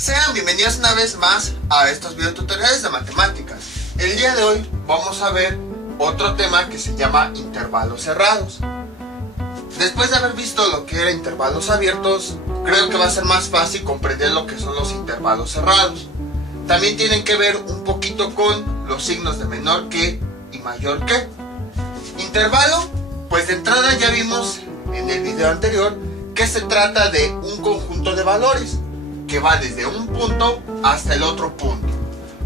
Sean bienvenidos una vez más a estos videotutoriales de matemáticas. El día de hoy vamos a ver otro tema que se llama intervalos cerrados. Después de haber visto lo que era intervalos abiertos, creo que va a ser más fácil comprender lo que son los intervalos cerrados. También tienen que ver un poquito con los signos de menor que y mayor que. Intervalo, pues de entrada ya vimos en el video anterior que se trata de un conjunto de valores que va desde un punto hasta el otro punto.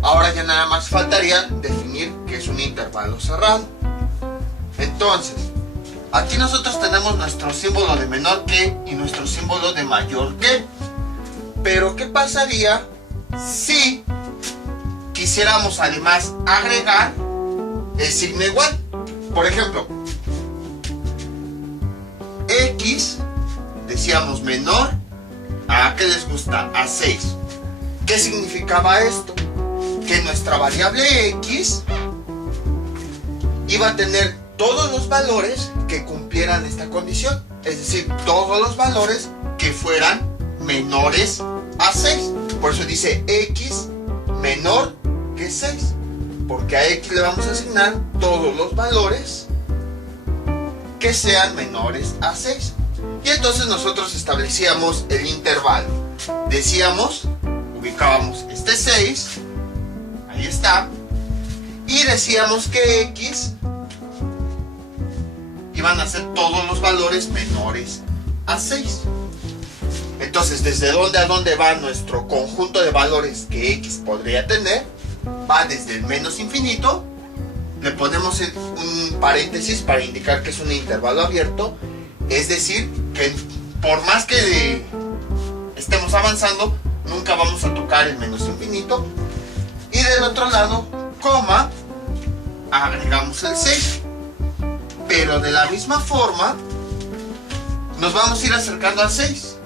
Ahora ya nada más faltaría definir qué es un intervalo cerrado. Entonces, aquí nosotros tenemos nuestro símbolo de menor que y nuestro símbolo de mayor que. Pero ¿qué pasaría si quisiéramos además agregar el signo igual? Por ejemplo, X, decíamos menor ¿a qué les gusta? A 6. ¿Qué significaba esto? Que nuestra variable X iba a tener todos los valores que cumplieran esta condición. Es decir, todos los valores que fueran menores a 6. Por eso dice X menor que 6. Porque a X le vamos a asignar todos los valores que sean menores a 6. Y entonces nosotros establecíamos el intervalo. Decíamos, ubicábamos este 6, ahí está, y decíamos que X iban a ser todos los valores menores a 6. Entonces, ¿desde dónde a dónde va nuestro conjunto de valores que X podría tener? Va desde el menos infinito, le ponemos un paréntesis para indicar que es un intervalo abierto. Es decir, que por más que estemos avanzando, nunca vamos a tocar el menos infinito. Y del otro lado, coma, agregamos el 6. Pero de la misma forma, nos vamos a ir acercando al 6.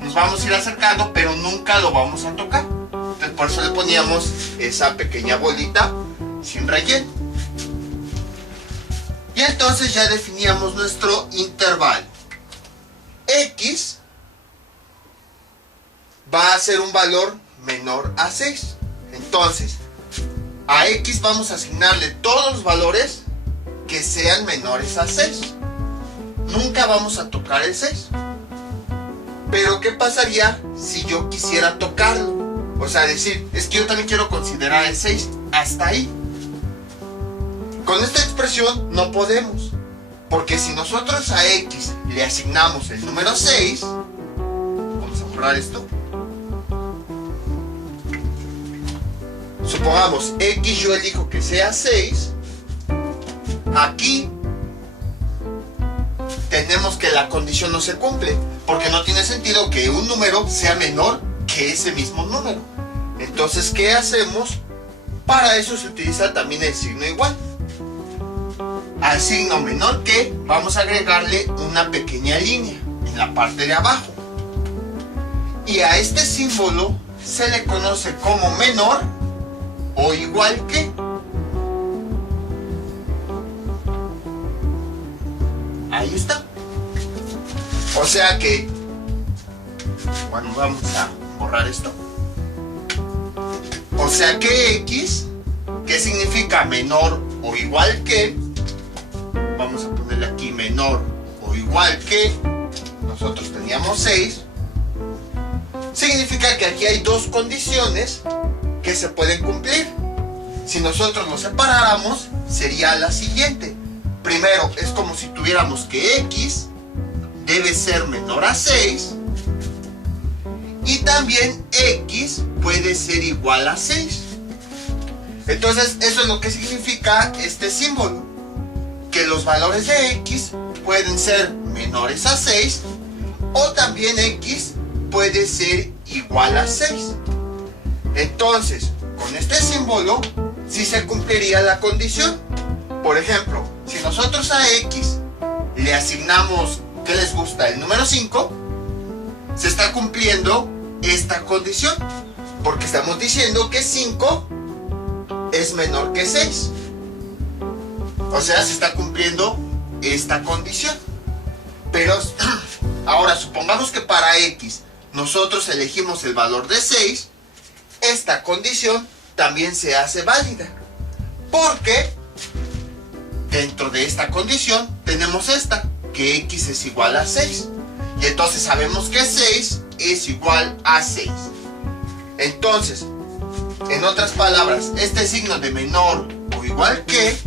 Nos vamos a ir acercando, pero nunca lo vamos a tocar. Entonces, por eso le poníamos esa pequeña bolita sin relleno. Y entonces ya definíamos nuestro intervalo. X va a ser un valor menor a 6. Entonces, a X vamos a asignarle todos los valores que sean menores a 6. Nunca vamos a tocar el 6. Pero ¿qué pasaría si yo quisiera tocarlo? O sea, decir, es que yo también quiero considerar el 6. Hasta ahí. Con esta expresión no podemos, porque si nosotros a X le asignamos el número 6, vamos a borrar esto. Supongamos X yo elijo que sea 6, aquí tenemos que la condición no se cumple, porque no tiene sentido que un número sea menor que ese mismo número. Entonces, ¿qué hacemos? Para eso se utiliza también el signo igual. Al signo menor que vamos a agregarle una pequeña línea en la parte de abajo. Y a este símbolo se le conoce como menor o igual que. Ahí está. O sea que, bueno, vamos a borrar esto. O sea que X, ¿qué significa menor o igual que? Vamos a ponerle aquí menor o igual que, nosotros teníamos 6, significa que aquí hay dos condiciones que se pueden cumplir. Si nosotros los separáramos, sería la siguiente. Primero, es como si tuviéramos que X debe ser menor a 6 y también X puede ser igual a 6. Entonces, eso es lo que significa este símbolo. Que los valores de X pueden ser menores a 6 o también X puede ser igual a 6. Entonces, con este símbolo sí se cumpliría la condición. Por ejemplo, si nosotros a X le asignamos, ¿qué les gusta? El número 5, se está cumpliendo esta condición, porque estamos diciendo que 5 es menor que 6. O sea, se está cumpliendo esta condición. Pero ahora supongamos que para x nosotros elegimos el valor de 6, esta condición también se hace válida. Porque dentro de esta condición tenemos esta, que x es igual a 6. Y entonces sabemos que 6 es igual a 6. Entonces, en otras palabras, este signo de menor o igual que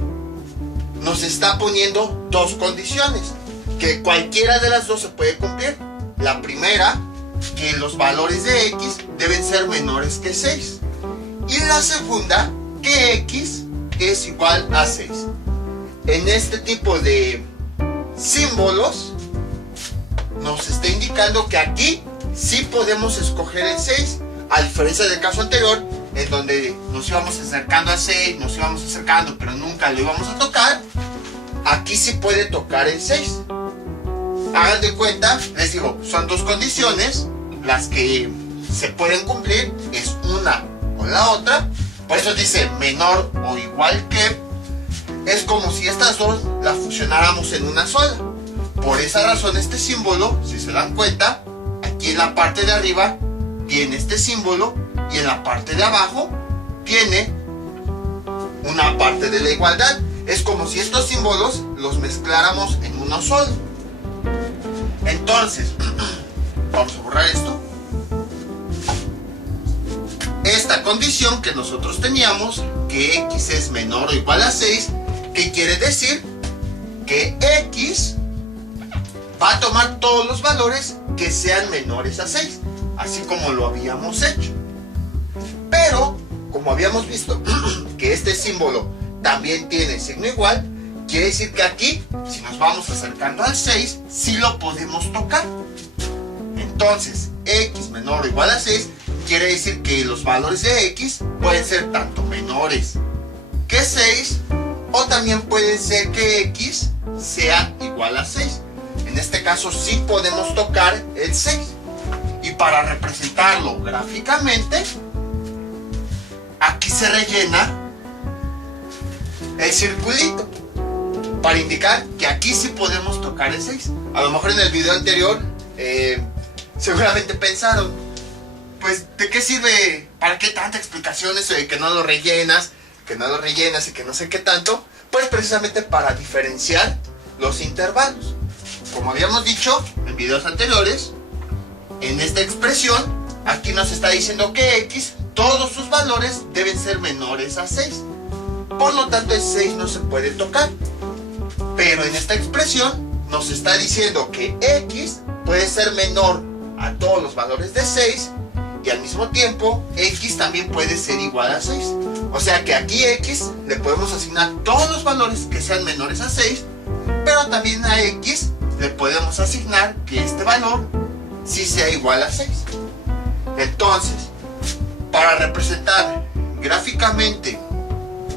nos está poniendo dos condiciones, que cualquiera de las dos se puede cumplir. La primera, que los valores de x deben ser menores que 6. Y la segunda, que x es igual a 6. En este tipo de símbolos nos está indicando que aquí sí podemos escoger el 6, a diferencia del caso anterior, en donde nos íbamos acercando al 6, nos íbamos acercando, pero nunca lo íbamos a tocar. Aquí sí puede tocar el 6. Hagan de cuenta, les digo, son dos condiciones las que se pueden cumplir, es una o la otra. Por eso dice menor o igual que. Es como si estas dos las fusionáramos en una sola. Por esa razón este símbolo, si se dan cuenta, aquí en la parte de arriba tiene este símbolo y en la parte de abajo tiene una parte de la igualdad. Es como si estos símbolos los mezcláramos en uno solo. Entonces, vamos a borrar esto. Esta condición que nosotros teníamos, que x es menor o igual a 6, ¿qué quiere decir? Que x va a tomar todos los valores que sean menores a 6, así como lo habíamos hecho. Pero, como habíamos visto que este símbolo también tiene signo igual, quiere decir que aquí, si nos vamos acercando al 6, sí lo podemos tocar. Entonces, x menor o igual a 6 quiere decir que los valores de x pueden ser tanto menores que 6, o también puede ser que x sea igual a 6. En este caso sí podemos tocar el 6. Y para representarlo gráficamente, aquí se rellena el circulito para indicar que aquí sí podemos tocar el 6. A lo mejor en el video anterior seguramente pensaron, pues ¿de qué sirve? ¿Para qué tanta explicación eso de que no lo rellenas? Que no lo rellenas y que no sé qué tanto. Pues precisamente para diferenciar los intervalos. Como habíamos dicho en videos anteriores, en esta expresión aquí nos está diciendo que x, todos sus valores deben ser menores a 6. Por lo tanto el 6 no se puede tocar. Pero en esta expresión nos está diciendo que x puede ser menor a todos los valores de 6 y al mismo tiempo x también puede ser igual a 6. O sea que aquí x le podemos asignar todos los valores que sean menores a 6, pero también a x le podemos asignar que este valor sí sea igual a 6. Entonces, para representar gráficamente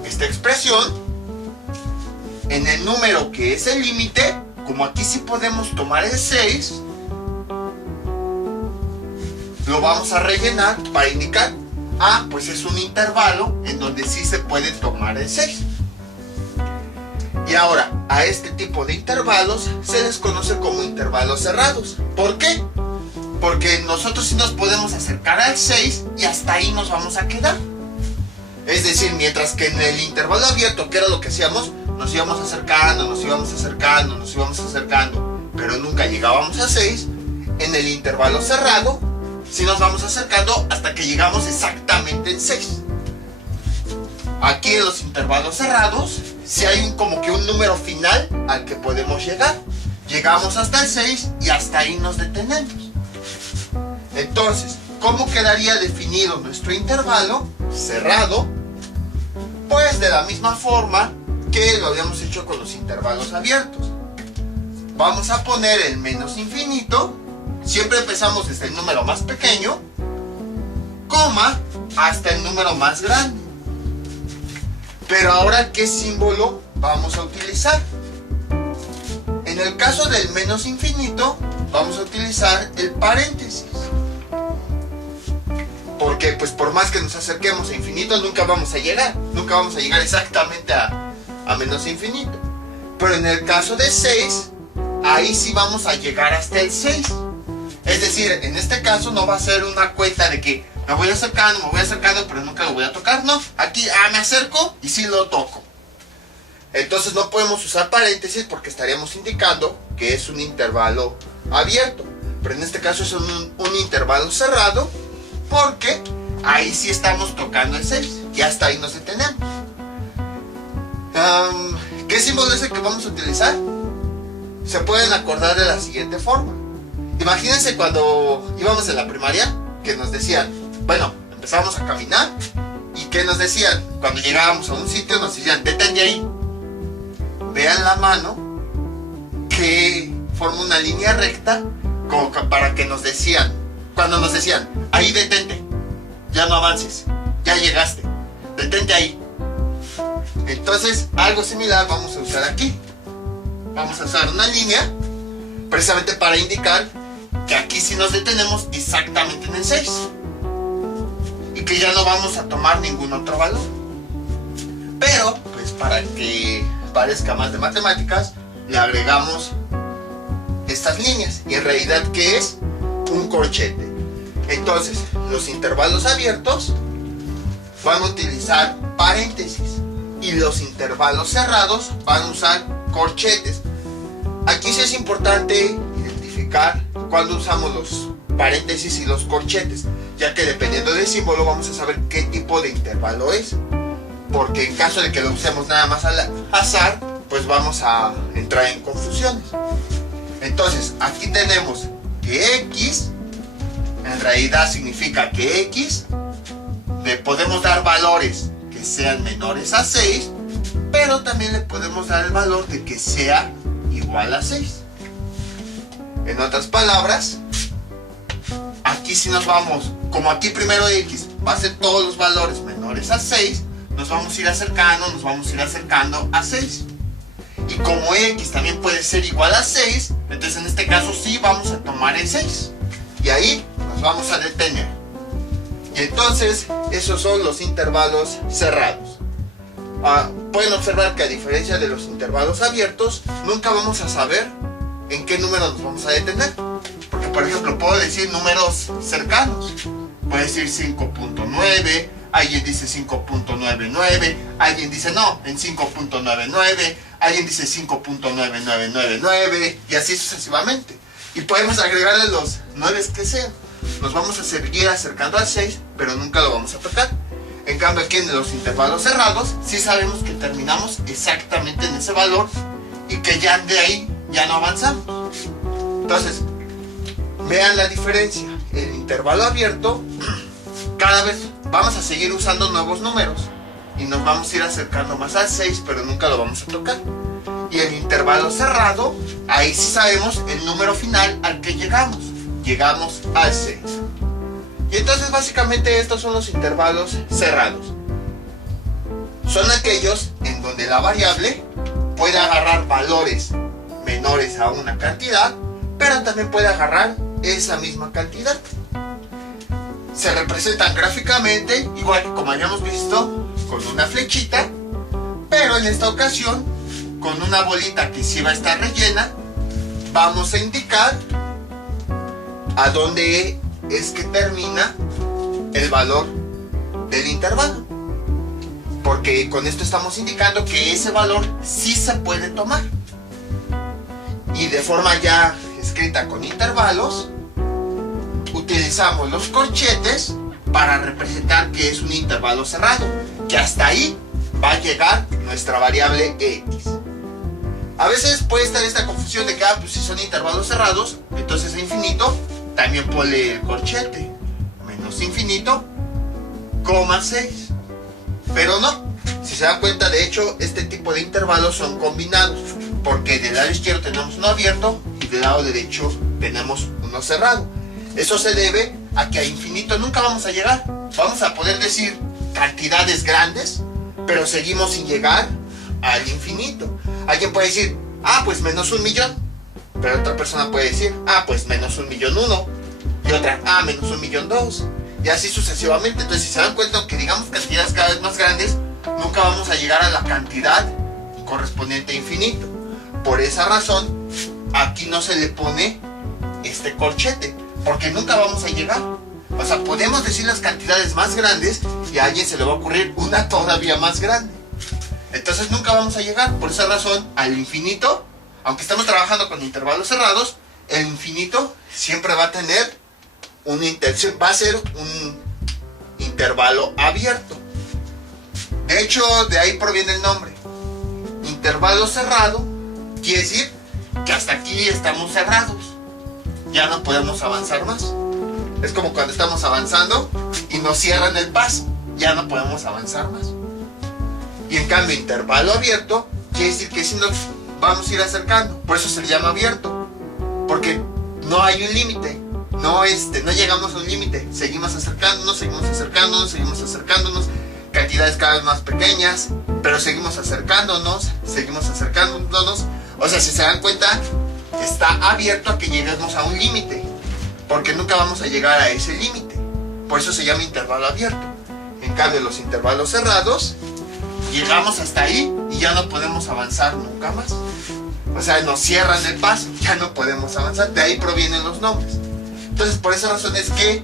esta expresión, en el número que es el límite, como aquí sí podemos tomar el 6, lo vamos a rellenar para indicar, pues es un intervalo en donde sí se puede tomar el 6. Y ahora, a este tipo de intervalos se les conoce como intervalos cerrados. ¿Por qué? Porque nosotros sí nos podemos acercar al 6 y hasta ahí nos vamos a quedar. Es decir, mientras que en el intervalo abierto, que era lo que hacíamos, nos íbamos acercando, nos íbamos acercando, nos íbamos acercando, pero nunca llegábamos a 6, en el intervalo cerrado sí nos vamos acercando hasta que llegamos exactamente en 6. Aquí en los intervalos cerrados sí hay como que un número final al que podemos llegar. Llegamos hasta el 6 y hasta ahí nos detenemos. Entonces, ¿cómo quedaría definido nuestro intervalo cerrado? Pues de la misma forma que lo habíamos hecho con los intervalos abiertos. Vamos a poner el menos infinito. Siempre empezamos desde el número más pequeño, coma, hasta el número más grande. Pero ahora, ¿qué símbolo vamos a utilizar? En el caso del menos infinito, vamos a utilizar el paréntesis. ¿Por porque pues por más que nos acerquemos a infinito, nunca vamos a llegar exactamente a menos infinito. Pero en el caso de 6, ahí sí vamos a llegar hasta el 6. Es decir, en este caso no va a ser una cuenta de que me voy acercando, pero nunca lo voy a tocar. No, aquí me acerco y sí lo toco. Entonces no podemos usar paréntesis porque estaríamos indicando que es un intervalo abierto. Pero en este caso es un intervalo cerrado, porque ahí sí estamos tocando el 6 y hasta ahí nos detenemos. ¿Qué símbolo es el que vamos a utilizar? Se pueden acordar de la siguiente forma. Imagínense cuando íbamos en la primaria, que nos decían, bueno, empezamos a caminar, y ¿qué nos decían? Cuando llegábamos a un sitio nos decían, detente ahí. Vean la mano que forma una línea recta, como para que nos decían, cuando nos decían, ahí detente, ya no avances, ya llegaste, detente ahí. Entonces algo similar vamos a usar aquí. Vamos a usar una línea precisamente para indicar que aquí sí nos detenemos exactamente en el 6 y que ya no vamos a tomar ningún otro valor. Pero pues para que parezca más de matemáticas, le agregamos estas líneas, y en realidad ¿qué es? Un corchete. Entonces los intervalos abiertos van a utilizar paréntesis y los intervalos cerrados van a usar corchetes. Aquí sí es importante identificar cuando usamos los paréntesis y los corchetes, ya que dependiendo del símbolo vamos a saber qué tipo de intervalo es, porque en caso de que lo usemos nada más al azar, pues vamos a entrar en confusiones. Entonces aquí tenemos que X en realidad significa que X le podemos dar valores que sean menores a 6, pero también le podemos dar el valor de que sea igual a 6. En otras palabras, aquí si nos vamos, como aquí primero X va a ser todos los valores menores a 6, nos vamos a ir acercando a 6. Y como X también puede ser igual a 6, entonces en este caso sí vamos a tomar el 6. Y ahí nos vamos a detener. Y entonces esos son los intervalos cerrados. Pueden observar que a diferencia de los intervalos abiertos, nunca vamos a saber en qué número nos vamos a detener. Porque por ejemplo puedo decir números cercanos. Puedo decir 5.9, alguien dice 5.99, alguien dice no, en 5.99, alguien dice 5.9999 y así sucesivamente. Y podemos agregarle los 9 que sean. Nos vamos a seguir acercando al 6, pero nunca lo vamos a tocar. En cambio aquí en los intervalos cerrados sí sabemos que terminamos exactamente en ese valor y que ya de ahí ya no avanzamos. Entonces, vean la diferencia. El intervalo abierto, cada vez vamos a seguir usando nuevos números y nos vamos a ir acercando más al 6, pero nunca lo vamos a tocar. Y el intervalo cerrado, ahí sí sabemos el número final al que llegamos. Llegamos al 6. Y entonces básicamente estos son los intervalos cerrados. Son aquellos en donde la variable puede agarrar valores menores a una cantidad, pero también puede agarrar esa misma cantidad. Se representan gráficamente, igual que como habíamos visto, con una flechita, pero en esta ocasión con una bolita que sí va a estar rellena. Vamos a indicar a dónde es que termina el valor del intervalo, porque con esto estamos indicando que ese valor sí se puede tomar. Y de forma ya escrita con intervalos, utilizamos los corchetes para representar que es un intervalo cerrado, que hasta ahí va a llegar nuestra variable X. A veces puede estar esta confusión de que pues si son intervalos cerrados, entonces a infinito también ponle el corchete, menos infinito, coma 6. Pero no, si se dan cuenta, de hecho este tipo de intervalos son combinados, porque del lado izquierdo tenemos uno abierto y del lado derecho tenemos uno cerrado. Eso se debe a que a infinito nunca vamos a llegar. Vamos a poder decir cantidades grandes, pero seguimos sin llegar al infinito. Alguien puede decir, pues menos 1.000.000, pero otra persona puede decir, pues menos 1.000.001, y otra, menos 1.002.000, y así sucesivamente. Entonces, si se dan cuenta que digamos cantidades cada vez más grandes, nunca vamos a llegar a la cantidad correspondiente a infinito. Por esa razón, aquí no se le pone este corchete, porque nunca vamos a llegar. O sea, podemos decir las cantidades más grandes y a alguien se le va a ocurrir una todavía más grande. Entonces nunca vamos a llegar. Por esa razón, al infinito, aunque estamos trabajando con intervalos cerrados, el infinito siempre va a tener va a ser un intervalo abierto. De hecho, de ahí proviene el nombre. Intervalo cerrado quiere decir que hasta aquí estamos cerrados. Ya no podemos avanzar más. Es como cuando estamos avanzando y nos cierran el paso. Ya no podemos avanzar más. Y en cambio, intervalo abierto quiere decir que si nos vamos a ir acercando. Por eso se le llama abierto. Porque no hay un límite. No llegamos a un límite. Seguimos acercándonos, seguimos acercándonos, seguimos acercándonos. Cantidades cada vez más pequeñas. Pero seguimos acercándonos, seguimos acercándonos. O sea, si se dan cuenta, está abierto a que lleguemos a un límite. Porque nunca vamos a llegar a ese límite. Por eso se llama intervalo abierto. En cambio, los intervalos cerrados, llegamos hasta ahí y ya no podemos avanzar nunca más. O sea, nos cierran el paso, ya no podemos avanzar. De ahí provienen los nombres. Entonces, por esa razón es que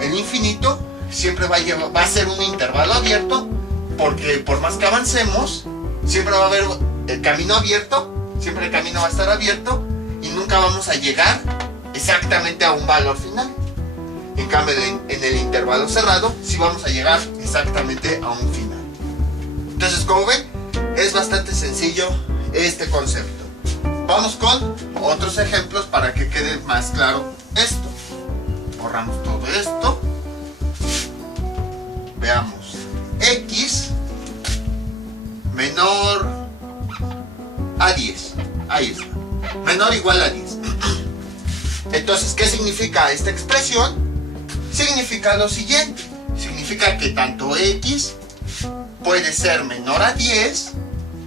el infinito siempre va a ser un intervalo abierto, porque por más que avancemos, siempre va a haber el camino abierto, siempre el camino va a estar abierto y nunca vamos a llegar exactamente a un valor final. En cambio, en el intervalo cerrado, sí vamos a llegar exactamente a un final. Entonces, como ven, es bastante sencillo este concepto. Vamos con otros ejemplos para que quede más claro esto. Borramos todo esto. Veamos. X menor a 10. Ahí está. Menor o igual a 10. Entonces, ¿qué significa esta expresión? Significa lo siguiente. Significa que tanto X puede ser menor a 10.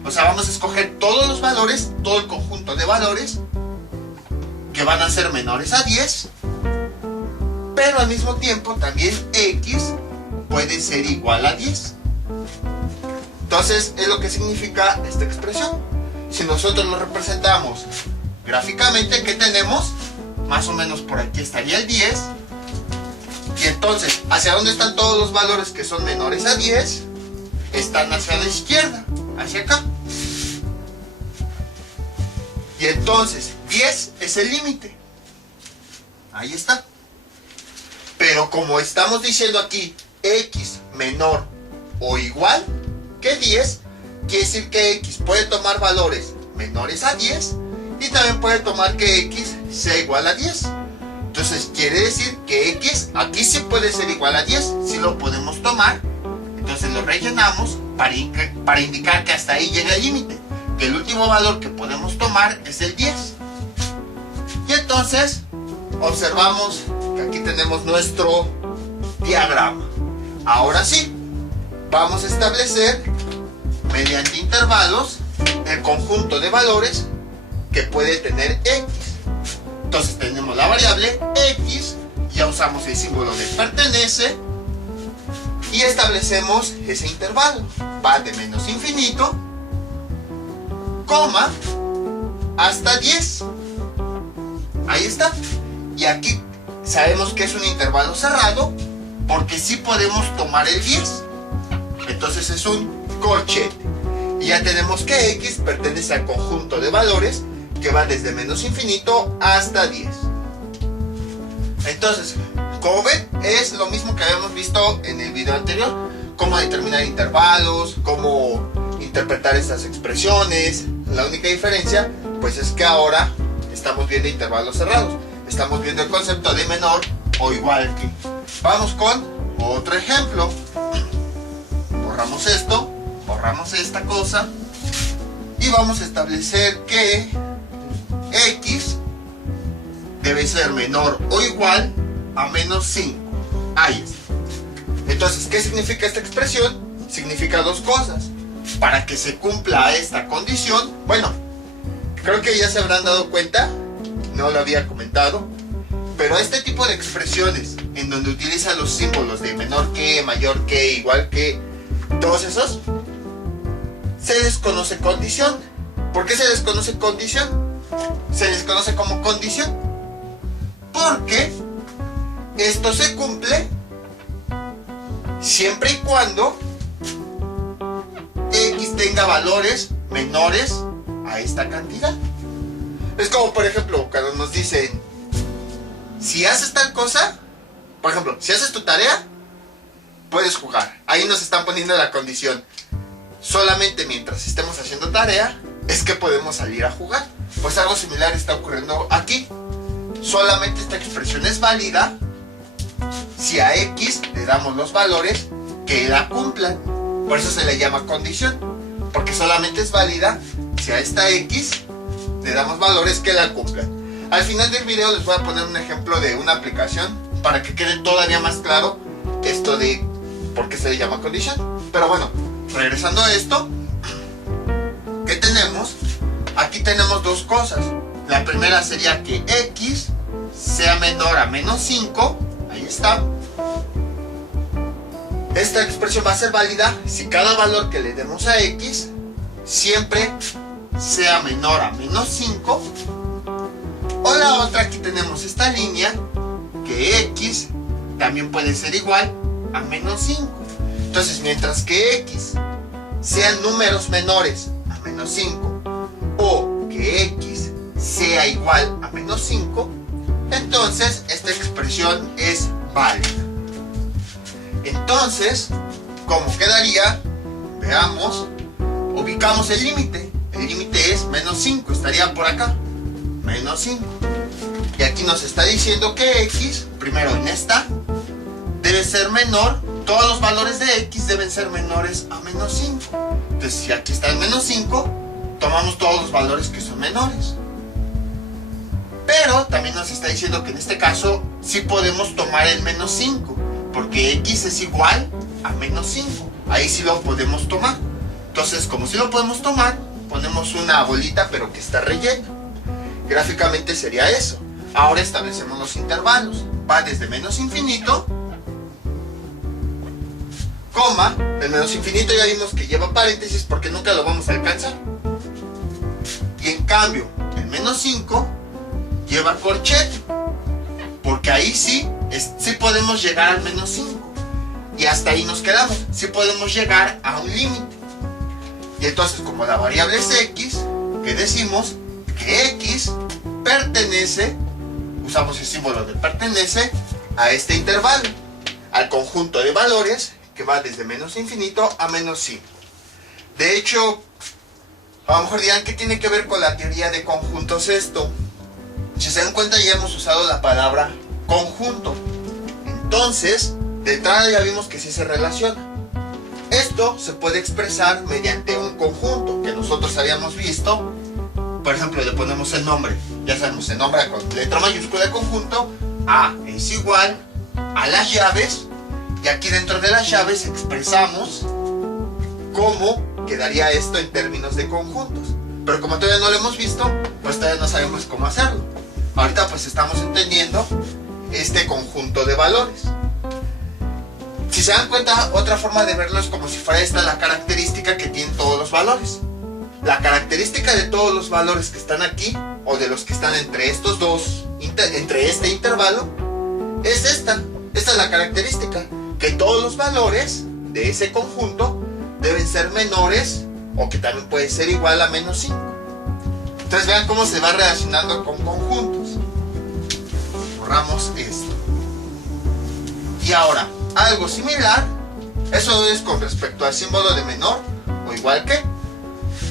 O sea, vamos a escoger todos los valores, todo el conjunto de valores que van a ser menores a 10. Pero al mismo tiempo también X puede ser igual a 10. Entonces es lo que significa esta expresión. Si nosotros lo representamos gráficamente, ¿qué tenemos? Más o menos por aquí estaría el 10. Y entonces, ¿hacia dónde están todos los valores que son menores a 10? Están hacia la izquierda, hacia acá. Y entonces 10 es el límite. Ahí está. Pero como estamos diciendo aquí X menor o igual que 10, quiere decir que X puede tomar valores menores a 10 y también puede tomar que X sea igual a 10. Entonces quiere decir que X aquí sí puede ser igual a 10, sí lo podemos tomar. Entonces lo rellenamos para indicar que hasta ahí llega el límite, que el último valor que podemos tomar es el 10. Y entonces observamos que aquí tenemos nuestro diagrama. Ahora sí, vamos a establecer mediante intervalos el conjunto de valores que puede tener X. Entonces tenemos la variable X, ya usamos el símbolo de pertenece y establecemos ese intervalo. Va de menos infinito, coma, hasta 10. Ahí está. Y aquí sabemos que es un intervalo cerrado porque sí podemos tomar el 10. Entonces es un corchete. Y ya tenemos que X pertenece al conjunto de valores que va desde menos infinito hasta 10. Entonces, como ven, es lo mismo que habíamos visto en el video anterior. Cómo determinar intervalos, cómo interpretar estas expresiones. La única diferencia, pues es que ahora estamos viendo intervalos cerrados. Estamos viendo el concepto de menor o igual que. Vamos con otro ejemplo. Borramos esto, borramos esta cosa y vamos a establecer que X debe ser menor o igual a menos 5. Ahí está. Entonces, ¿qué significa esta expresión? Significa dos cosas. Para que se cumpla esta condición, bueno, creo que ya se habrán dado cuenta, no lo había comentado, pero este tipo de expresiones en donde utiliza los símbolos de menor que, mayor que, igual que, todos esos, se desconoce condición. ¿Por qué se desconoce condición? Se desconoce como condición porque esto se cumple siempre y cuando X tenga valores menores a esta cantidad. Es como, por ejemplo, cuando nos dicen, si haces tal cosa, por ejemplo, si haces tu tarea, puedes jugar. Ahí nos están poniendo la condición. Solamente mientras estemos haciendo tarea, es que podemos salir a jugar. Pues algo similar está ocurriendo aquí. Solamente esta expresión es válida si a X le damos los valores que la cumplan. Por eso se le llama condición, porque solamente es válida si a esta X le damos valores que la cumplan. Al final del video les voy a poner un ejemplo de una aplicación para que quede todavía más claro esto de por qué se le llama condición. Pero bueno, regresando a esto, ¿qué tenemos? Aquí tenemos dos cosas. La primera sería que X sea menor a menos 5. Ahí está. Esta expresión va a ser válida si cada valor que le demos a X siempre sea menor a menos 5. O la otra, aquí tenemos esta línea, que X también puede ser igual a menos 5. Entonces, mientras que X sean números menores a menos 5 o que X sea igual a menos 5, entonces esta expresión es válida. Entonces, ¿cómo quedaría? Veamos, ubicamos el límite. El límite es menos 5, estaría por acá, menos 5. Y aquí nos está diciendo que X, primero en esta, debe ser menor, todos los valores de X deben ser menores a menos 5. Entonces, si aquí está el menos 5, tomamos todos los valores que son menores. Pero también nos está diciendo que en este caso sí podemos tomar el menos 5, porque X es igual a menos 5. Ahí sí lo podemos tomar. Entonces, como sí lo podemos tomar, ponemos una bolita pero que está rellena. Gráficamente sería eso. Ahora establecemos los intervalos. Va desde menos infinito, coma, el menos infinito ya vimos que lleva paréntesis porque nunca lo vamos a alcanzar. Y en cambio, el menos 5 lleva corchete, porque ahí sí podemos llegar al menos 5. Y hasta ahí nos quedamos. Sí podemos llegar a un límite. Y entonces, como la variable es X, ¿qué decimos? Que X pertenece, usamos el símbolo de pertenece, a este intervalo, al conjunto de valores que va desde menos infinito a menos 5. De hecho, a lo mejor dirán, ¿qué tiene que ver con la teoría de conjuntos esto? Si se dan cuenta, ya hemos usado la palabra conjunto. Entonces, de entrada ya vimos que sí se relaciona. Esto se puede expresar mediante un conjunto que nosotros habíamos visto. Por ejemplo, le ponemos el nombre. Ya sabemos, se nombra con letra mayúscula de conjunto. A es igual a las llaves. Y aquí dentro de las llaves expresamos cómo quedaría esto en términos de conjuntos. Pero como todavía no lo hemos visto, pues todavía no sabemos cómo hacerlo. Ahorita pues estamos entendiendo este conjunto de valores. Si se dan cuenta, otra forma de verlo es como si fuera esta la característica que tienen todos los valores. La característica de todos los valores que están aquí, o de los que están entre estos dos, entre este intervalo, es esta. Esta es la característica, que todos los valores de ese conjunto deben ser menores, o que también puede ser igual a menos 5. Entonces vean cómo se va relacionando con conjuntos. Borramos esto. Y ahora, algo similar, eso es con respecto al símbolo de menor o igual que.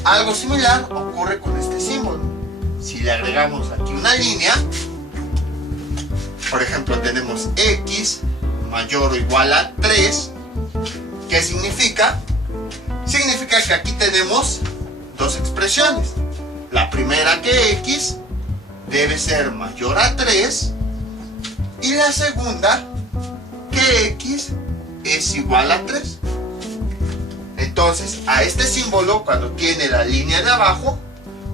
Algo similar ocurre con este símbolo. Si le agregamos aquí una línea, por ejemplo, tenemos X mayor o igual a 3. ¿Qué significa? Significa que aquí tenemos dos expresiones. La primera, que X debe ser mayor a 3, y la segunda, que X es igual a 3. Entonces, a este símbolo, cuando tiene la línea de abajo,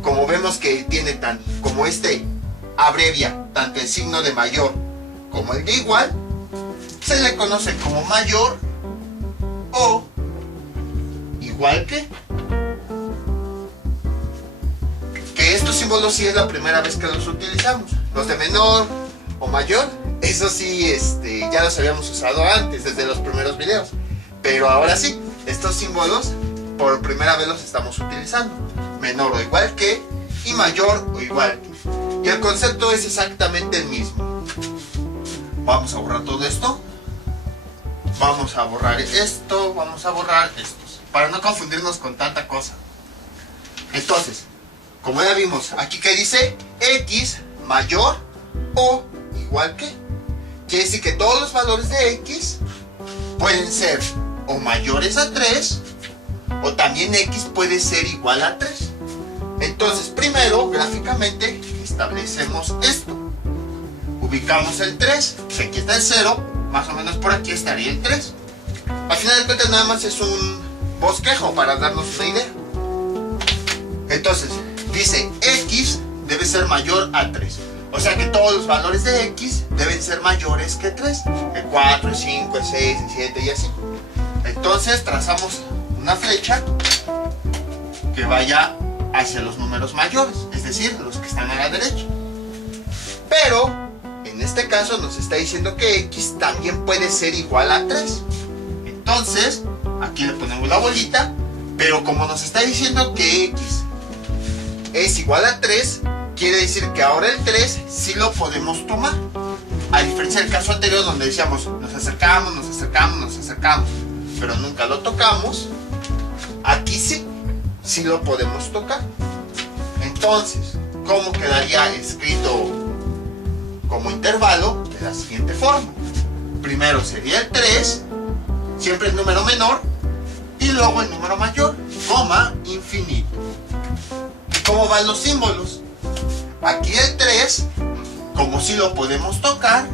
como vemos que tiene como abrevia tanto el signo de mayor como el de igual, se le conoce como mayor o igual que estos símbolos sí es la primera vez que los utilizamos. Los de menor o mayor, eso sí ya los habíamos usado antes, desde los primeros videos, pero ahora sí, estos símbolos por primera vez los estamos utilizando. Menor o igual que y mayor o igual que, y el concepto es exactamente el mismo. Vamos a borrar todo esto, vamos a borrar esto, vamos a borrar estos, para no confundirnos con tanta cosa. Entonces, como ya vimos, aquí que dice x mayor o igual que, quiere decir que todos los valores de x pueden ser o mayores a 3 o también x puede ser igual a 3. Entonces primero gráficamente establecemos esto, ubicamos el 3, aquí está el 0, más o menos por aquí estaría el 3. Al final de cuentas nada más es un bosquejo para darnos una idea. Entonces dice x debe ser mayor a 3. O sea que todos los valores de x deben ser mayores que 3. El 4, el 5, el 6, el 7 y así. Entonces trazamos una flecha que vaya hacia los números mayores, es decir, los que están a la derecha. Pero en este caso nos está diciendo que x también puede ser igual a 3. Entonces aquí le ponemos la bolita, pero como nos está diciendo que x es igual a 3, quiere decir que ahora el 3 sí lo podemos tomar. A diferencia del caso anterior donde decíamos nos acercamos, nos acercamos, nos acercamos, pero nunca lo tocamos, aquí sí lo podemos tocar. Entonces, ¿cómo quedaría escrito como intervalo? De la siguiente forma. Primero sería el 3, siempre el número menor, y luego el número mayor, coma, infinito. ¿Cómo van los símbolos? Aquí el 3, como si lo podemos tocar,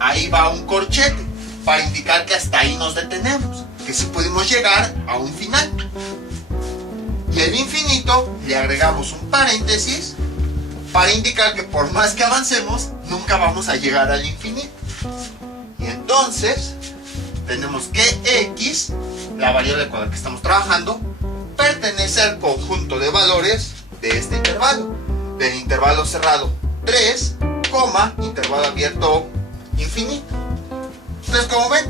ahí va un corchete para indicar que hasta ahí nos detenemos, que si podemos llegar a un final. Y el infinito le agregamos un paréntesis para indicar que por más que avancemos nunca vamos a llegar al infinito. Y entonces tenemos que x, la variable con la que estamos trabajando, pertenece al conjunto de valores de este intervalo, del intervalo cerrado 3, intervalo abierto infinito. Entonces, como ven,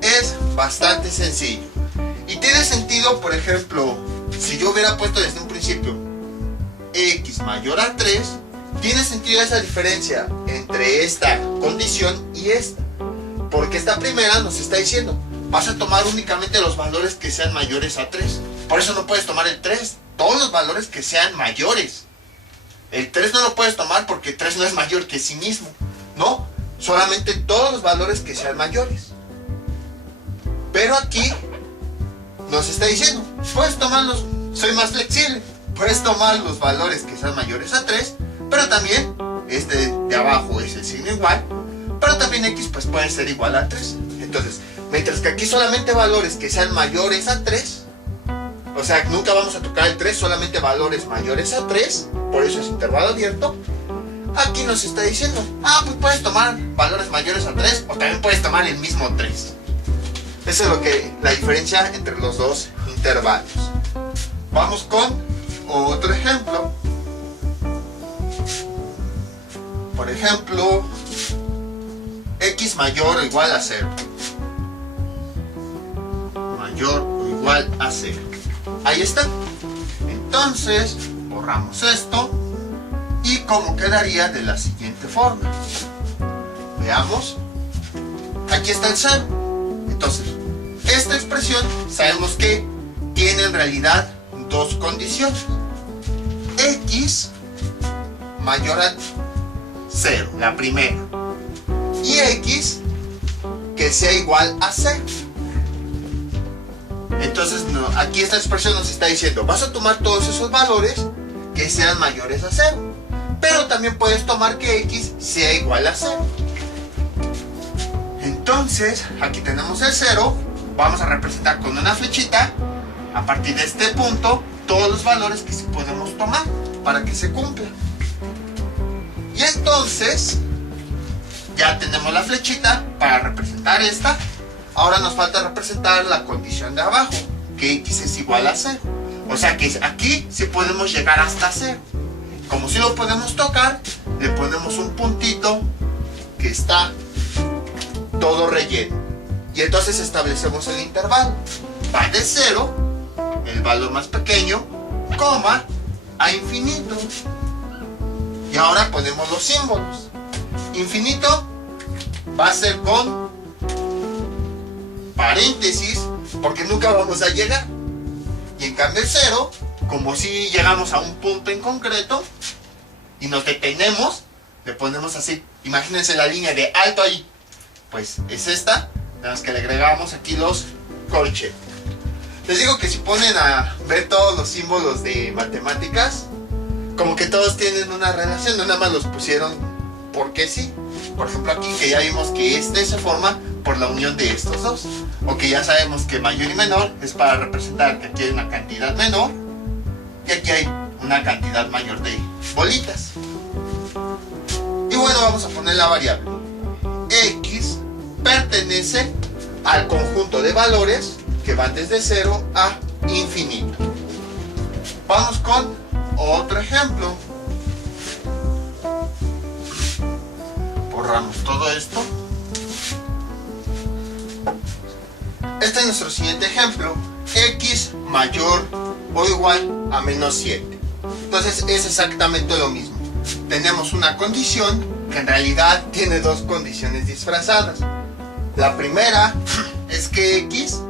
es bastante sencillo y tiene sentido. Por ejemplo, si yo hubiera puesto desde un principio x mayor a 3, tiene sentido esa diferencia entre esta condición y esta, porque esta primera nos está diciendo vas a tomar únicamente los valores que sean mayores a 3. Por eso no puedes tomar el 3, todos los valores que sean mayores. El 3 no lo puedes tomar porque 3 no es mayor que sí mismo. No, solamente todos los valores que sean mayores. Pero aquí nos está diciendo, puedes tomarlos, soy más flexible, puedes tomar los valores que sean mayores a 3, pero también este de abajo es el signo igual, pero también x pues puede ser igual a 3. Entonces, mientras que aquí solamente valores que sean mayores a 3, o sea, nunca vamos a tocar el 3, solamente valores mayores a 3, por eso es intervalo abierto. Aquí nos está diciendo, pues puedes tomar valores mayores a 3 o también puedes tomar el mismo 3. Esa es la diferencia entre los dos intervalos. Vamos con otro ejemplo. Por ejemplo, x mayor o igual a 0. Mayor o igual a 0. Ahí está. Entonces, borramos esto. ¿Y cómo quedaría? De la siguiente forma. Veamos. Aquí está el 0. Entonces, esta expresión sabemos que tiene en realidad dos condiciones. X mayor a 0, la primera. Y x que sea igual a 0. Entonces, aquí esta expresión nos está diciendo, vas a tomar todos esos valores que sean mayores a 0. Pero también puedes tomar que x sea igual a 0. Entonces, aquí tenemos el 0. Vamos a representar con una flechita, a partir de este punto, todos los valores que sí podemos tomar para que se cumpla. Y entonces, Ya tenemos la flechita para representar esta. Ahora nos falta representar la condición de abajo, que x es igual a 0. O sea que aquí sí podemos llegar hasta 0. Como si lo podemos tocar, le ponemos un puntito que está todo relleno. Y entonces establecemos el intervalo. Va de 0, el valor más pequeño, coma, a infinito. Y ahora ponemos los símbolos. Infinito va a ser con paréntesis, porque nunca vamos a llegar. Y en cambio el 0, como si llegamos a un punto en concreto y nos detenemos, le ponemos así. Imagínense la línea de alto ahí. Pues es esta, nada más que le agregamos aquí los corchetes. Les digo que si ponen a ver todos los símbolos de matemáticas, como que todos tienen una relación, no nada más los pusieron porque sí. Por ejemplo aquí que ya vimos que este se forma por la unión de estos dos. O que ya sabemos que mayor y menor es para representar que aquí hay una cantidad menor y aquí hay una cantidad mayor de bolitas. Y bueno, vamos a poner la variable. X pertenece al conjunto de valores que van desde 0 a infinito. Vamos con otro ejemplo. Borramos todo esto. Este es nuestro siguiente ejemplo. X mayor o igual a menos 7. Entonces es exactamente lo mismo. Tenemos una condición que en realidad tiene dos condiciones disfrazadas. La primera es que X,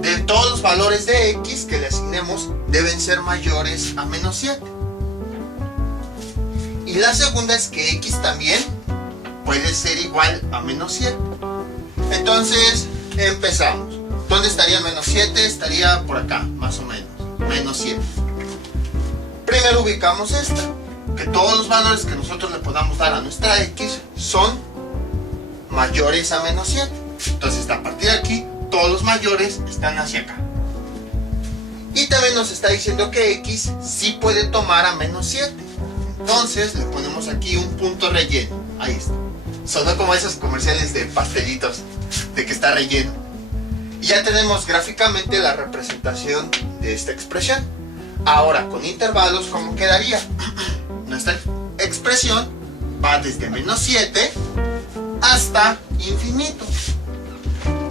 de todos los valores de X que le asignemos, deben ser mayores a menos 7. Y la segunda es que X también puede ser igual a menos 7. Entonces empezamos. ¿Dónde estaría menos 7? Estaría por acá, más o menos. Menos 7. Primero ubicamos esta, que todos los valores que nosotros le podamos dar a nuestra X son mayores a menos 7. Entonces a partir de aquí, todos los mayores están hacia acá. Y también nos está diciendo que X sí puede tomar a menos 7. Entonces le ponemos aquí un punto relleno. Ahí está. Sonó como esos comerciales de pastelitos, de que está relleno. Y ya tenemos gráficamente la representación de esta expresión. Ahora, con intervalos, ¿cómo quedaría? Nuestra expresión va desde menos 7 hasta infinito.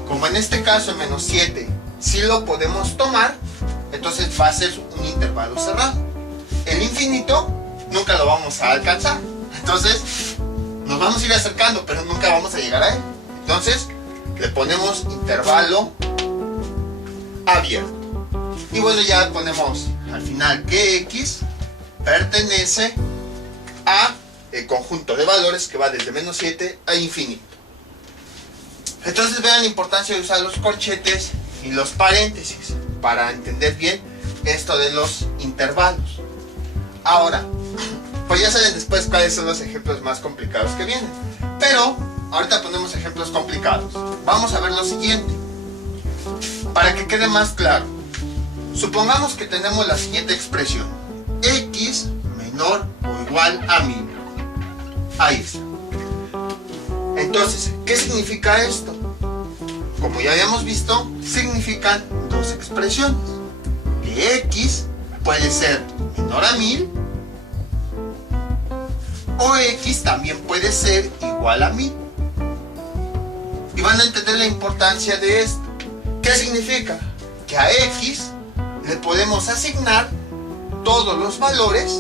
Como en este caso, menos 7, si lo podemos tomar, entonces va a ser un intervalo cerrado. El infinito nunca lo vamos a alcanzar. Entonces, nos vamos a ir acercando, pero nunca vamos a llegar a él. Entonces, le ponemos intervalo abierto. Y bueno, ya ponemos al final que X pertenece a el conjunto de valores que va desde menos 7 a infinito. Entonces vean la importancia de usar los corchetes y los paréntesis para entender bien esto de los intervalos. Ahora, pues ya saben después cuáles son los ejemplos más complicados que vienen. Pero ahorita ponemos ejemplos complicados. Vamos a ver lo siguiente, para que quede más claro. Supongamos que tenemos la siguiente expresión. X menor o igual a 1000. Ahí está. Entonces, ¿qué significa esto? Como ya habíamos visto, significan dos expresiones. Que X puede ser menor a 1000 o X también puede ser igual a 1000. Y van a entender la importancia de esto. ¿Qué significa? Que a X le podemos asignar todos los valores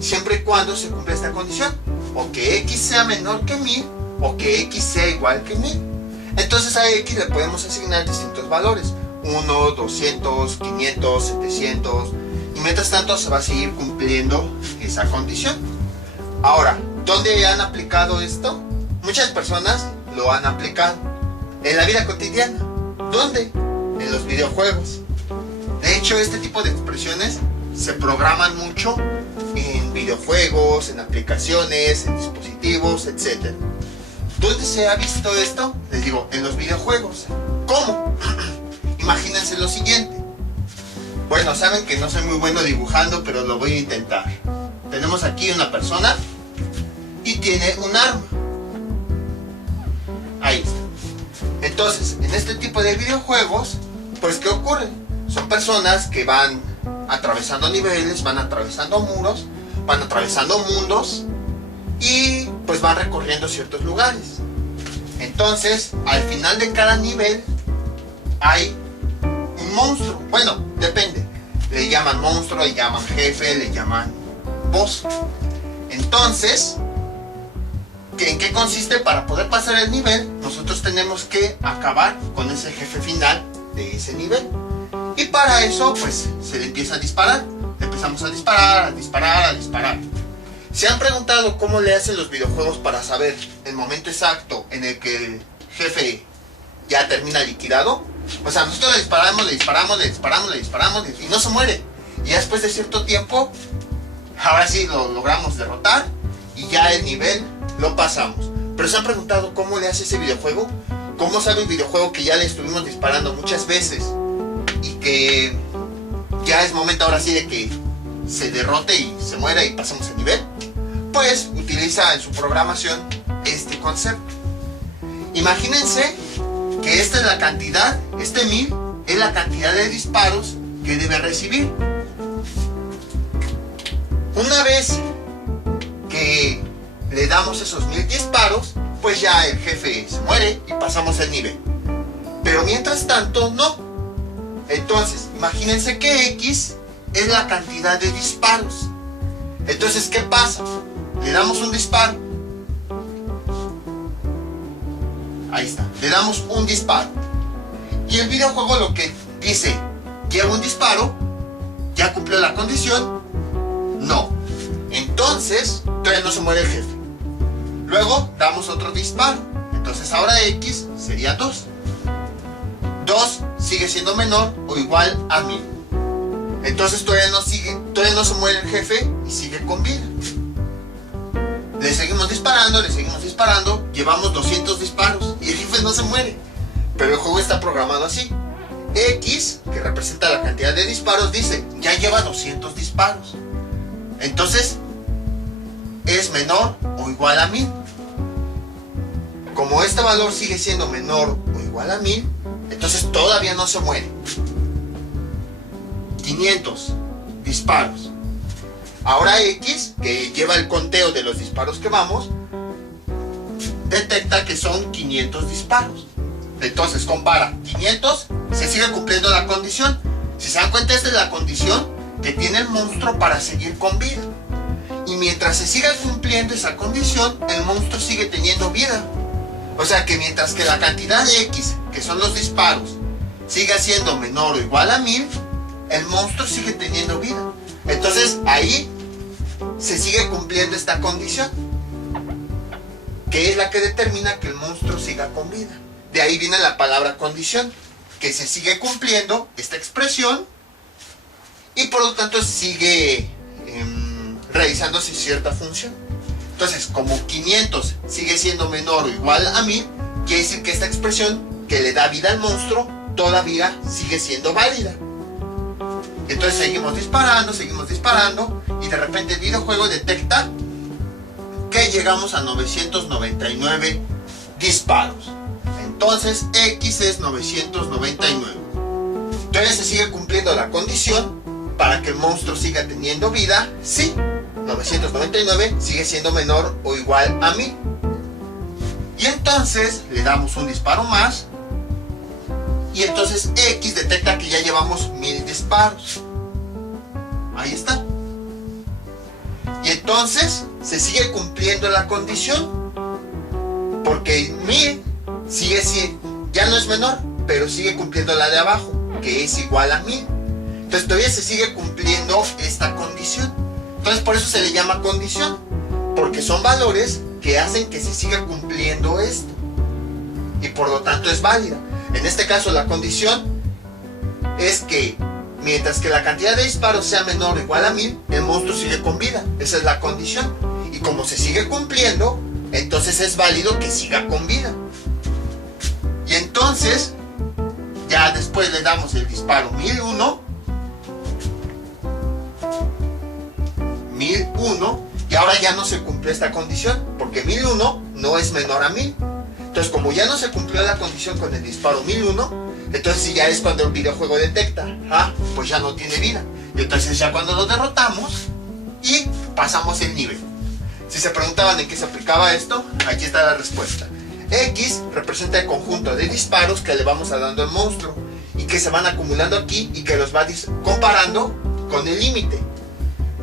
siempre y cuando se cumpla esta condición. O que X sea menor que 1000 o que X sea igual que 1000. Entonces a X le podemos asignar distintos valores. 1, 200, 500, 700. Y mientras tanto se va a seguir cumpliendo esa condición. Ahora, ¿dónde han aplicado esto? Muchas personas lo han aplicado en la vida cotidiana. ¿Dónde? En los videojuegos. De hecho, este tipo de expresiones se programan mucho en videojuegos, en aplicaciones, en dispositivos, etc. ¿Dónde se ha visto esto? Les digo, en los videojuegos. ¿Cómo? Imagínense lo siguiente. Bueno, saben que no soy muy bueno dibujando, pero lo voy a intentar. Tenemos aquí una persona y tiene un arma. Entonces, en este tipo de videojuegos, pues ¿qué ocurre? Son personas que van atravesando niveles, van atravesando muros, van atravesando mundos y pues van recorriendo ciertos lugares. Entonces, al final de cada nivel hay un monstruo. Bueno, depende. Le llaman monstruo, le llaman jefe, le llaman boss. Entonces, ¿en qué consiste? Para poder pasar el nivel, nosotros tenemos que acabar con ese jefe final de ese nivel. Y para eso, pues, se le empieza a disparar. Empezamos a disparar, a disparar, a disparar. ¿Se han preguntado cómo le hacen los videojuegos para saber el momento exacto en el que el jefe ya termina liquidado? O sea, nosotros le disparamos, le disparamos, le disparamos, le disparamos y no se muere. Y después de cierto tiempo, ahora sí lo logramos derrotar y ya el nivel lo pasamos. Pero ¿se han preguntado cómo le hace ese videojuego? ¿Cómo sabe el videojuego que ya le estuvimos disparando muchas veces y que ya es momento ahora sí de que se derrote y se muera y pasemos el nivel? Pues utiliza en su programación este concepto. Imagínense que esta es la cantidad, este 1000 es la cantidad de disparos que debe recibir. Una vez que le damos esos 1000 disparos, pues ya el jefe se muere y pasamos el nivel. Pero mientras tanto, no. Entonces, imagínense que X es la cantidad de disparos. Entonces, ¿qué pasa? Le damos un disparo. Ahí está. Le damos un disparo. Y el videojuego lo que dice, lleva un disparo, ¿ya cumplió la condición? No. Entonces, todavía no se muere el jefe. Luego, damos otro disparo. Entonces, ahora X sería 2. 2 sigue siendo menor o igual a 1000. Entonces todavía no se muere el jefe y sigue con vida. Le seguimos disparando, llevamos 200 disparos y el jefe no se muere. Pero el juego está programado así. X, que representa la cantidad de disparos, dice, ya lleva 200 disparos. Entonces, es menor o igual a 1000. Como este valor sigue siendo menor o igual a 1000, entonces todavía no se muere. 500 disparos. Ahora X, que lleva el conteo de los disparos que vamos, detecta que son 500 disparos. Entonces compara 500, se sigue cumpliendo la condición. Si se dan cuenta, esta es la condición que tiene el monstruo para seguir con vida. Y mientras se siga cumpliendo esa condición, el monstruo sigue teniendo vida. O sea que mientras que la cantidad de X, que son los disparos, siga siendo menor o igual a 1000, el monstruo sigue teniendo vida. Entonces ahí se sigue cumpliendo esta condición, que es la que determina que el monstruo siga con vida. De ahí viene la palabra condición, que se sigue cumpliendo esta expresión y por lo tanto sigue realizándose cierta función. Entonces, como 500 sigue siendo menor o igual a 1000, quiere decir que esta expresión que le da vida al monstruo todavía sigue siendo válida. Entonces seguimos disparando y de repente el videojuego detecta que llegamos a 999 disparos. Entonces X es 999. Entonces se sigue cumpliendo la condición para que el monstruo siga teniendo vida. Sí, 999 sigue siendo menor o igual a 1000. Y entonces le damos un disparo más. Y entonces X detecta que ya llevamos 1000 disparos. Ahí está. Y entonces se sigue cumpliendo la condición. Porque 1000 sigue siendo, ya no es menor, pero sigue cumpliendo la de abajo, que es igual a 1000. Entonces todavía se sigue cumpliendo esta condición. Entonces por eso se le llama condición. Porque son valores que hacen que se siga cumpliendo esto. Y por lo tanto es válida. En este caso la condición es que mientras que la cantidad de disparos sea menor o igual a 1000, el monstruo sigue con vida. Esa es la condición. Y como se sigue cumpliendo, entonces es válido que siga con vida. Y entonces, ya después le damos el disparo 1001, y ahora ya no se cumple esta condición, porque 1001 no es menor a 1000. Entonces, como ya no se cumplió la condición con el disparo 1001, entonces ya es cuando el videojuego detecta, pues ya no tiene vida. Y entonces ya cuando lo derrotamos y pasamos el nivel. Si se preguntaban en qué se aplicaba esto, aquí está la respuesta. X representa el conjunto de disparos que le vamos dando al monstruo y que se van acumulando aquí y que los va comparando con el límite.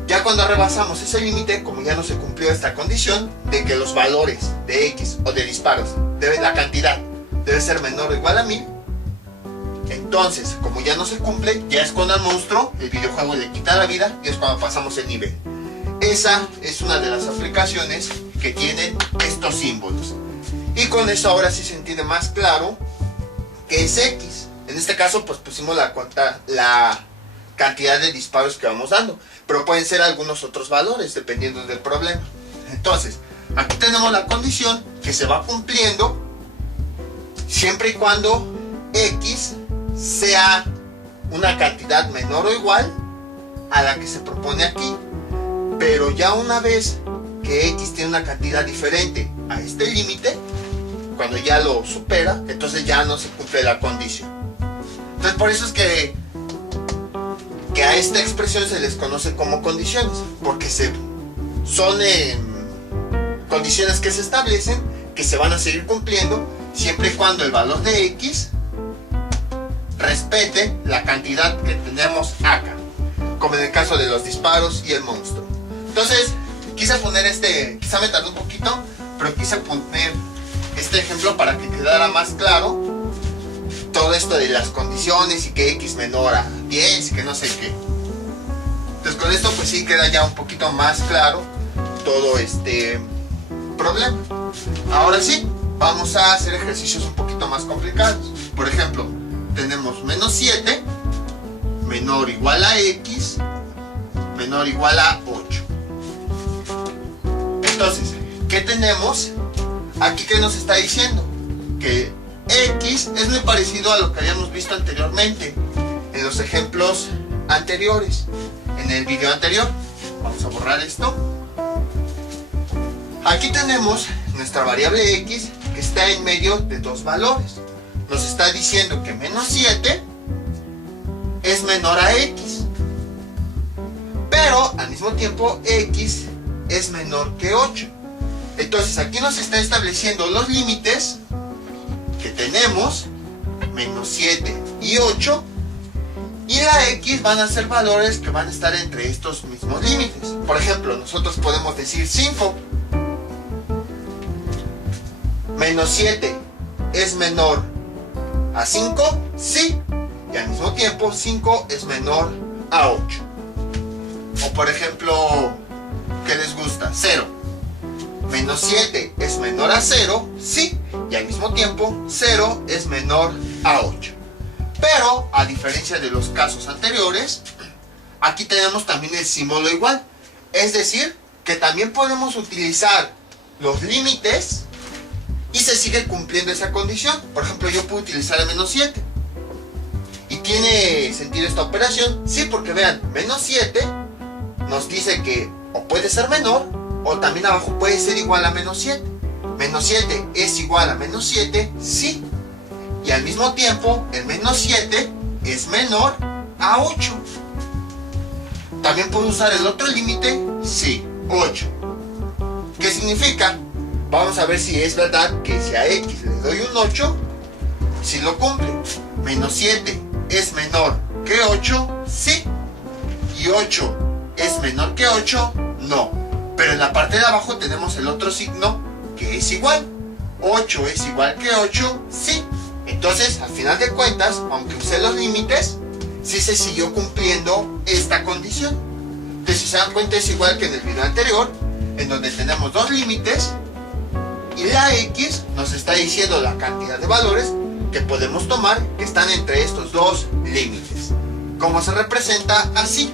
Ya cuando rebasamos ese límite, como ya no se cumplió esta condición de que los valores de X o de disparos, la cantidad debe ser menor o igual a 1000, entonces, como ya no se cumple, ya es cuando al monstruo el videojuego le quita la vida y es cuando pasamos el nivel. Esa es una de las aplicaciones que tienen estos símbolos. Y con eso ahora sí se entiende más claro qué es X. En este caso, pues pusimos la cantidad de disparos que vamos dando, pero pueden ser algunos otros valores dependiendo del problema. Entonces, aquí tenemos la condición que se va cumpliendo siempre y cuando X sea una cantidad menor o igual a la que se propone aquí. Pero ya una vez que X tiene una cantidad diferente a este límite, cuando ya lo supera, entonces ya no se cumple la condición. Entonces por eso es que a esta expresión se les conoce como condiciones, porque son condiciones que se establecen, que se van a seguir cumpliendo siempre y cuando el valor de X respete la cantidad que tenemos acá, como en el caso de los disparos y el monstruo. Entonces quise poner quizá me tardé un poquito, pero quise poner este ejemplo para que quedara más claro todo esto de las condiciones y que X menor a 10 y que no sé qué. Entonces con esto pues sí queda ya un poquito más claro todo este problema. Ahora sí, vamos a hacer ejercicios un poquito más complicados. Por ejemplo, tenemos menos 7 menor o igual a X menor o igual a 8. Entonces, ¿qué tenemos? Aquí, ¿qué nos está diciendo? Que X es muy parecido a lo que habíamos visto anteriormente en los ejemplos anteriores, en el video anterior. Vamos a borrar esto. Aquí tenemos nuestra variable X que está en medio de dos valores. Nos está diciendo que menos 7 es menor a X, pero al mismo tiempo X es menor que 8. Entonces aquí nos está estableciendo los límites que tenemos, menos 7 y 8, y la X van a ser valores que van a estar entre estos mismos límites. Por ejemplo, nosotros podemos decir 5. Menos 7 es menor a 5, sí, y al mismo tiempo 5 es menor a 8. O por ejemplo, ¿qué les gusta? 0. Menos 7 es menor a 0, sí, y al mismo tiempo 0 es menor a 8. Pero, a diferencia de los casos anteriores, aquí tenemos también el símbolo igual. Es decir, que también podemos utilizar los límites y se sigue cumpliendo esa condición. Por ejemplo, yo puedo utilizar el menos 7. ¿Y tiene sentido esta operación? Sí, porque vean, menos 7 nos dice que o puede ser menor, o también abajo puede ser igual a menos 7. Menos 7 es igual a menos 7, sí. Y al mismo tiempo, el menos 7 es menor a 8. ¿También puedo usar el otro límite? Sí, 8. ¿Qué significa? Vamos a ver si es verdad que si a X le doy un 8, si lo cumple. Menos 7 es menor que 8, sí. Y 8 es menor que 8, no. Pero en la parte de abajo tenemos el otro signo que es igual. 8 es igual que 8, sí. Entonces, al final de cuentas, aunque usé los límites, sí se siguió cumpliendo esta condición. Entonces, si se dan cuenta, es igual que en el video anterior, en donde tenemos dos límites y la X nos está diciendo la cantidad de valores que podemos tomar que están entre estos dos límites. ¿Cómo se representa? Así.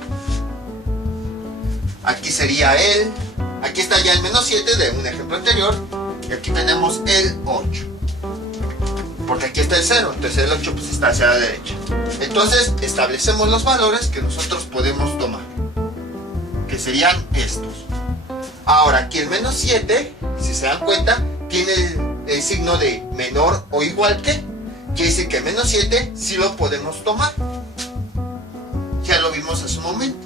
Aquí sería aquí está ya el menos 7 de un ejemplo anterior, y aquí tenemos el 8. Porque aquí está el 0, entonces el 8 pues está hacia la derecha. Entonces establecemos los valores que nosotros podemos tomar, que serían estos. Ahora aquí el menos 7, si se dan cuenta, tiene el signo de menor o igual que. Quiere decir que menos 7 sí lo podemos tomar. Ya lo vimos hace un momento.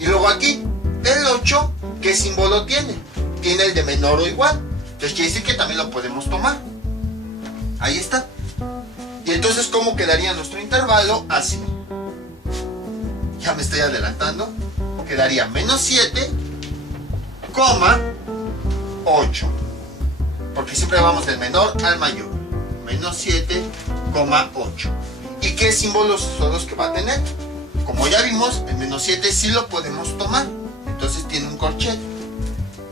Y luego aquí, el 8, ¿qué símbolo tiene? Tiene el de menor o igual. Entonces quiere decir que también lo podemos tomar. Ahí está. Y entonces, ¿cómo quedaría nuestro intervalo? Así. Ya me estoy adelantando. Quedaría menos 7, 8. Porque siempre vamos del menor al mayor. Menos 7, 8. ¿Y qué símbolos son los que va a tener? Como ya vimos, el menos 7 sí lo podemos tomar. Entonces tiene un corchete.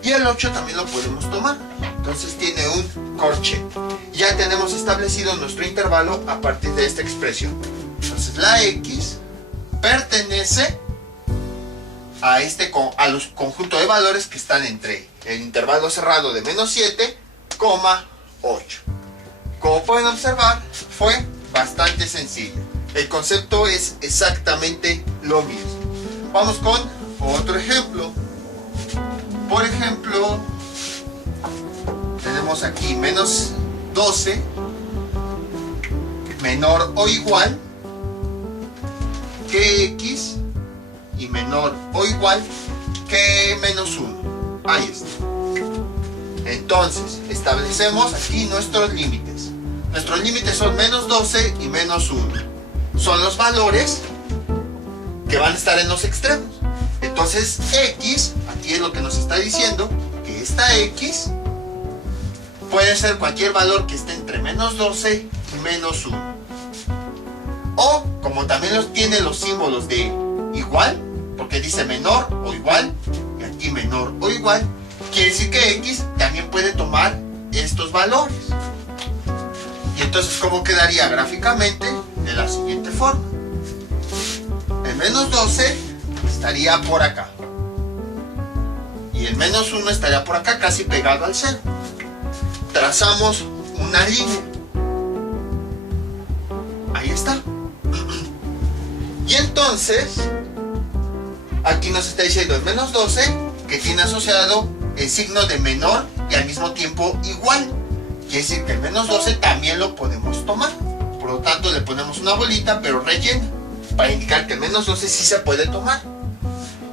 Y el 8 también lo podemos tomar. Entonces tiene un corchete. Ya tenemos establecido nuestro intervalo a partir de esta expresión. Entonces la X pertenece a los conjuntos de valores que están entre el intervalo cerrado de menos 7, 8. Como pueden observar, fue bastante sencillo. El concepto es exactamente lo mismo. Vamos con otro ejemplo. Por ejemplo, tenemos aquí menos 12 menor o igual que X y menor o igual que menos 1. Ahí está. Entonces, establecemos aquí nuestros límites. Nuestros límites son menos 12 y menos 1. Son los valores que van a estar en los extremos. Entonces, X, aquí es lo que nos está diciendo, que esta X puede ser cualquier valor que esté entre menos 12 y menos 1. O, como también tiene los símbolos de igual, porque dice menor o igual, y aquí menor o igual, quiere decir que X también puede tomar estos valores. Y entonces, ¿cómo quedaría gráficamente? De la siguiente forma. El menos 12 estaría por acá. Y el menos 1 estaría por acá, casi pegado al 0. Trazamos una línea. Ahí está. Y entonces, aquí nos está diciendo el menos 12, que tiene asociado el signo de menor y al mismo tiempo igual. Quiere decir que el menos 12 también lo podemos tomar. Por lo tanto, le ponemos una bolita, pero rellena, para indicar que el menos 12 sí se puede tomar.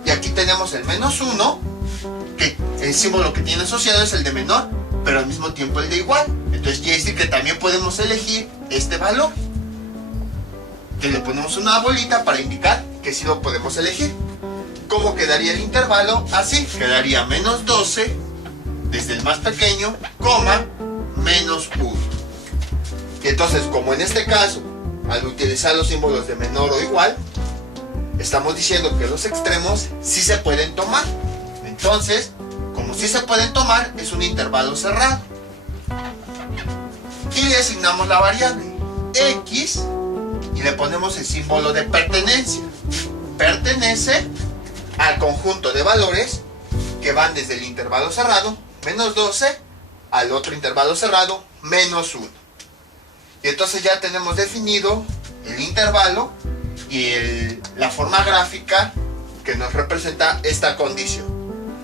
Y aquí tenemos el menos 1, que el símbolo que tiene asociado es el de menor, pero al mismo tiempo el de igual. Entonces quiere decir que también podemos elegir este valor, que le ponemos una bolita para indicar que sí lo podemos elegir. ¿Cómo quedaría el intervalo? Así, quedaría menos 12 desde el más pequeño, coma, menos 1. Y entonces, como en este caso, al utilizar los símbolos de menor o igual, estamos diciendo que los extremos sí se pueden tomar. Entonces, como sí se pueden tomar, es un intervalo cerrado. Y le asignamos la variable X y le ponemos el símbolo de pertenencia. Pertenece al conjunto de valores que van desde el intervalo cerrado, menos 12, al otro intervalo cerrado, menos 1. Y entonces ya tenemos definido el intervalo y la forma gráfica que nos representa esta condición.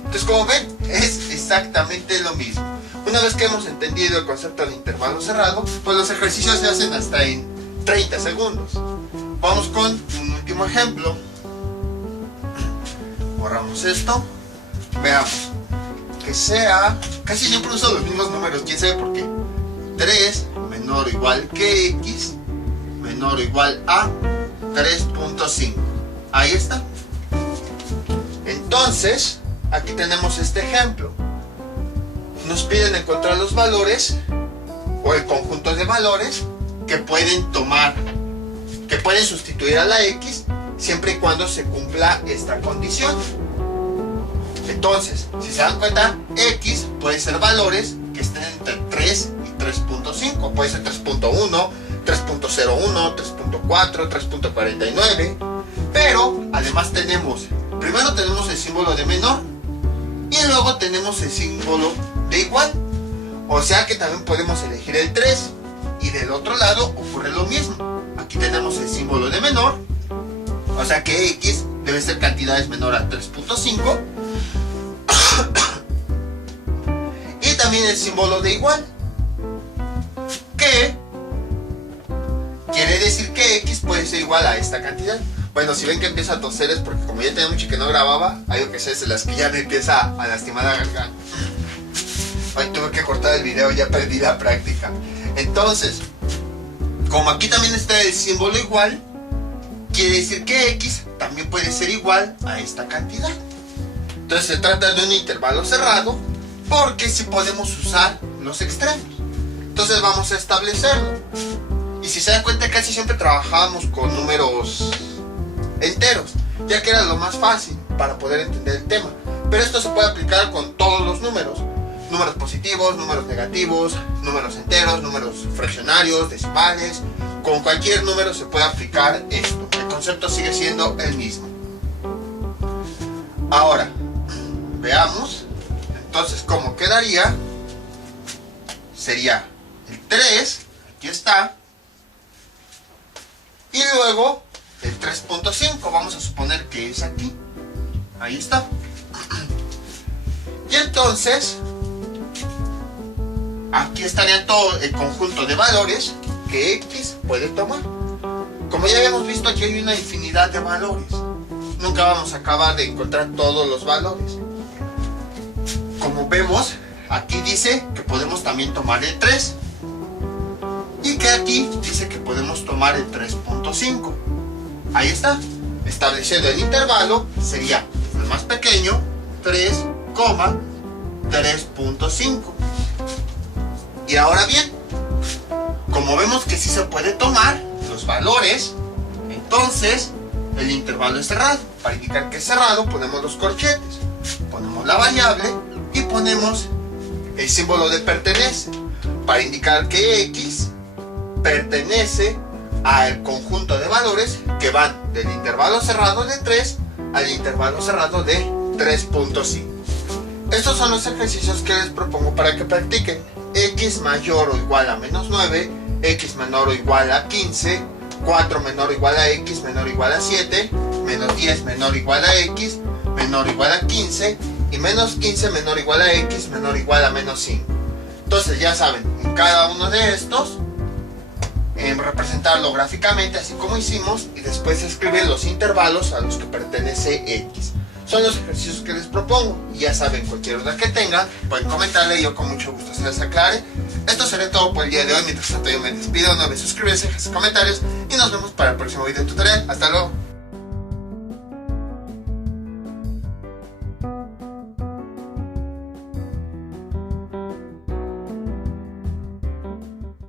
Entonces, como ven, es exactamente lo mismo. Una vez que hemos entendido el concepto de intervalo cerrado, pues los ejercicios se hacen hasta en 30 segundos. Vamos con un último ejemplo. Borramos esto. Veamos. Que sea... Casi siempre uso los mismos números, quién sabe por qué. 3 menor o igual que X menor o igual a 3.5. Ahí está. Entonces, aquí tenemos este ejemplo. Nos piden encontrar los valores o el conjunto de valores que pueden tomar, que pueden sustituir a la X siempre y cuando se cumpla esta condición. Entonces, si se dan cuenta, X puede ser valores que estén entre 3 y 3.5. Puede ser 3.1, 3.01, 3.4, 3.49. Pero además primero tenemos el símbolo de menor y luego tenemos el símbolo de igual. O sea que también podemos elegir el 3 y del otro lado ocurre lo mismo. Aquí tenemos el símbolo de menor, o sea que X debe ser cantidades menor a 3.5 y también el símbolo de igual. que quiere decir que X puede ser igual a esta cantidad. Bueno, si ven que empieza a toser es porque como ya tenía mucho que no grababa, hay ocasiones en las que ya me empieza a lastimar la garganta. Hoy tuve que cortar el video, ya perdí la práctica. Entonces, como aquí también está el símbolo igual, quiere decir que X también puede ser igual a esta cantidad. Entonces se trata de un intervalo cerrado, porque si podemos usar los extremos. Entonces vamos a establecerlo. Y si se dan cuenta, casi siempre trabajábamos con números enteros, ya que era lo más fácil para poder entender el tema. Pero esto se puede aplicar con todos los números. Números positivos, números negativos, números enteros, números fraccionarios, decimales. Con cualquier número se puede aplicar esto. El concepto sigue siendo el mismo. Ahora, veamos. Entonces, ¿cómo quedaría? Sería el 3, aquí está. Y luego el 3.5, vamos a suponer que es aquí. Ahí está. Y entonces, aquí estaría todo el conjunto de valores que X puede tomar. Como ya habíamos visto, aquí hay una infinidad de valores. Nunca vamos a acabar de encontrar todos los valores. Como vemos, aquí dice que podemos también tomar el 3. Y que aquí dice que podemos tomar el 3.5. Ahí está. Estableciendo el intervalo, sería el más pequeño, 3,3.5. Y ahora bien, como vemos que sí se puede tomar los valores, entonces el intervalo es cerrado. Para indicar que es cerrado, ponemos los corchetes, ponemos la variable y ponemos el símbolo de pertenece, para indicar que X pertenece al conjunto de valores que van del intervalo cerrado de 3 al intervalo cerrado de 3.5. Estos son los ejercicios que les propongo para que practiquen. X mayor o igual a menos 9, X menor o igual a 15, 4 menor o igual a X menor o igual a 7, menos 10 menor o igual a X menor o igual a 15 y menos 15 menor o igual a X menor o igual a menos 5. Entonces ya saben, en cada uno de estos representarlo gráficamente así como hicimos y después escribir los intervalos a los que pertenece X. Son los ejercicios que les propongo y ya saben, cualquier duda que tengan pueden comentarle y yo con mucho gusto se les aclare. Esto será todo por el día de hoy. Mientras tanto yo me despido, no olviden suscribirse, dejar sus comentarios y nos vemos para el próximo video tutorial. Hasta luego.